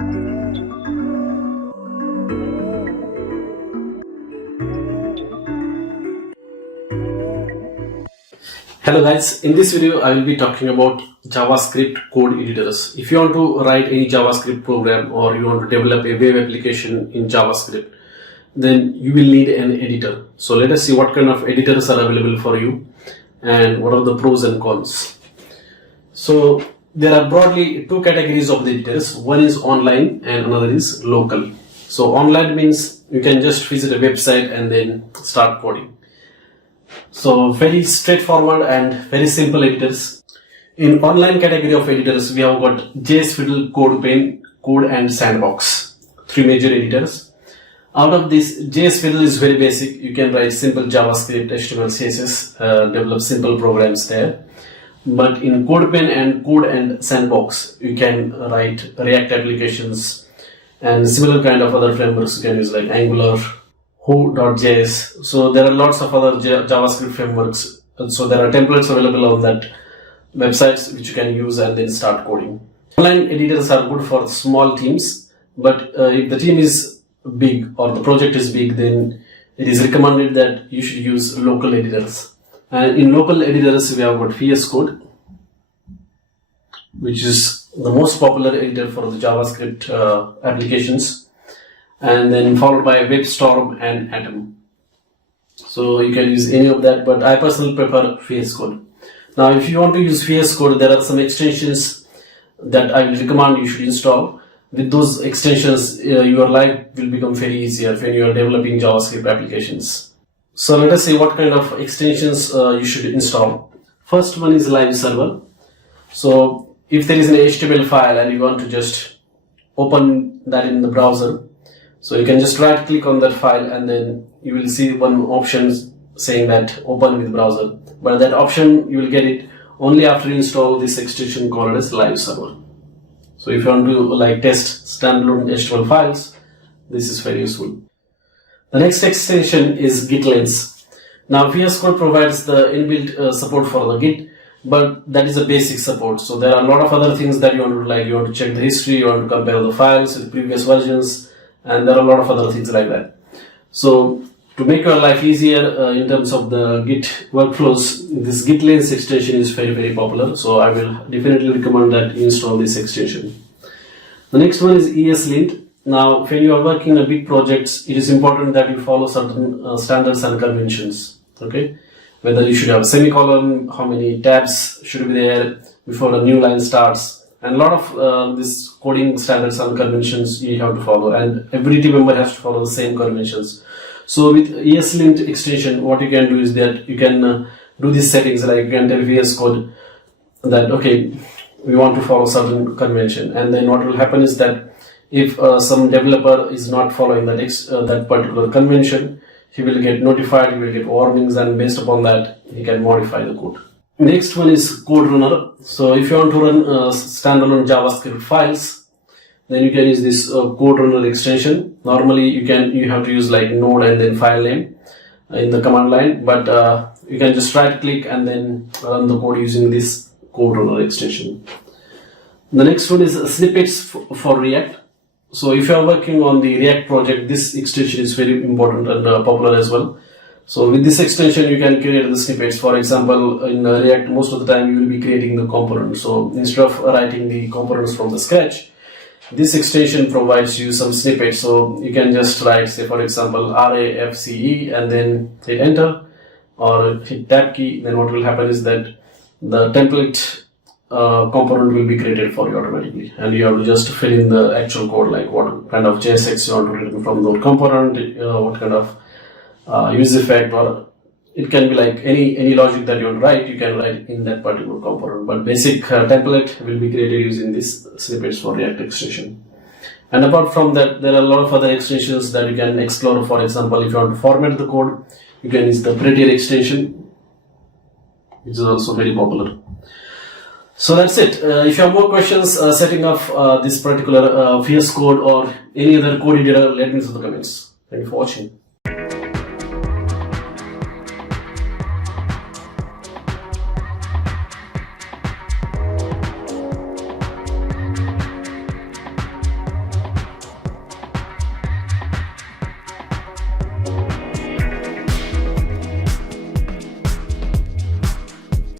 Hello guys, in this video I will be talking about JavaScript code editors. If you want to write any JavaScript program or you want to develop a web application in JavaScript, then you will need an editor. So let us see what kind of editors are available for you and what are the pros and cons. So there are broadly two categories of the editors. One is online and another is local. So online means you can just visit a website and then start coding. So very straightforward and very simple editors. In online category of editors, we have got JS Fiddle, CodePen, Code and Sandbox. Three major editors. Out of this, JS Fiddle is very basic. You can write simple JavaScript, HTML, CSS, develop simple programs there. But in CodePen and Code and Sandbox, you can write React applications and similar kind of other frameworks you can use like Angular, Who.js. So there are lots of other JavaScript frameworks. So there are templates available on that websites which you can use and then start coding. Online editors are good for small teams, but if the team is big or the project is big, then it is recommended that you should use local editors. And in local editors, we have got VS Code, which is the most popular editor for the JavaScript applications, and then followed by WebStorm and Atom. So you can use any of that, but I personally prefer VS Code. Now, if you want to use VS Code, there are some extensions that I will recommend you should install. With those extensions, your life will become very easier when you are developing JavaScript applications. So let us see what kind of extensions you should install. First one is Live Server. So if there is an HTML file and you want to just open that in the browser, so you can just right click on that file and then you will see one option saying that open with browser. But that option you will get it only after you install this extension called as Live Server. So if you want to test standalone HTML files, this is very useful. The next extension is Git Lens. Now VS Code provides the inbuilt support for the Git, but that is a basic support. So there are a lot of other things that you want to do, like you want to check the history, you want to compare the files with previous versions, and there are a lot of other things like that. So to make your life easier in terms of the Git workflows, this Git Lens extension is very, very popular. So I will definitely recommend that you install this extension. The next one is ESLint. Now, when you are working on big projects, it is important that you follow certain standards and conventions. Okay, whether you should have a semicolon, how many tabs should be there before a new line starts. And a lot of these coding standards and conventions you have to follow, and every team member has to follow the same conventions. So with ESLint extension, what you can do is that you can do these settings, like you can tell VS Code that okay, we want to follow certain convention, and then what will happen is that if some developer is not following that particular convention, he will get notified, he will get warnings, and based upon that, he can modify the code. Next one is Code Runner. So if you want to run standalone JavaScript files, then you can use this Code Runner extension. Normally you have to use like node and then file name in the command line, but you can just right click and then run the code using this Code Runner extension. The next one is Snippets for React. So if you are working on the React project, this extension is very important and popular as well. So with this extension, you can create the snippets. For example, in React, most of the time you will be creating the component. So instead of writing the components from the scratch, this extension provides you some snippets. So you can just write, say for example, RAFCE and then hit enter or hit tab key. Then what will happen is that the template component will be created for you automatically, and you have to just fill in the actual code, like what kind of JSX you want to read from the component, what kind of use effect, or it can be like any logic that you want to write, you can write in that particular component. But basic template will be created using this Snippets for React extension. And apart from that, there are a lot of other extensions that you can explore. For example, if you want to format the code, you can use the Prettier extension, which is also very popular. So that's it. If you have more questions setting up this particular VS Code or any other code editor, let me know in the comments. Thank you for watching.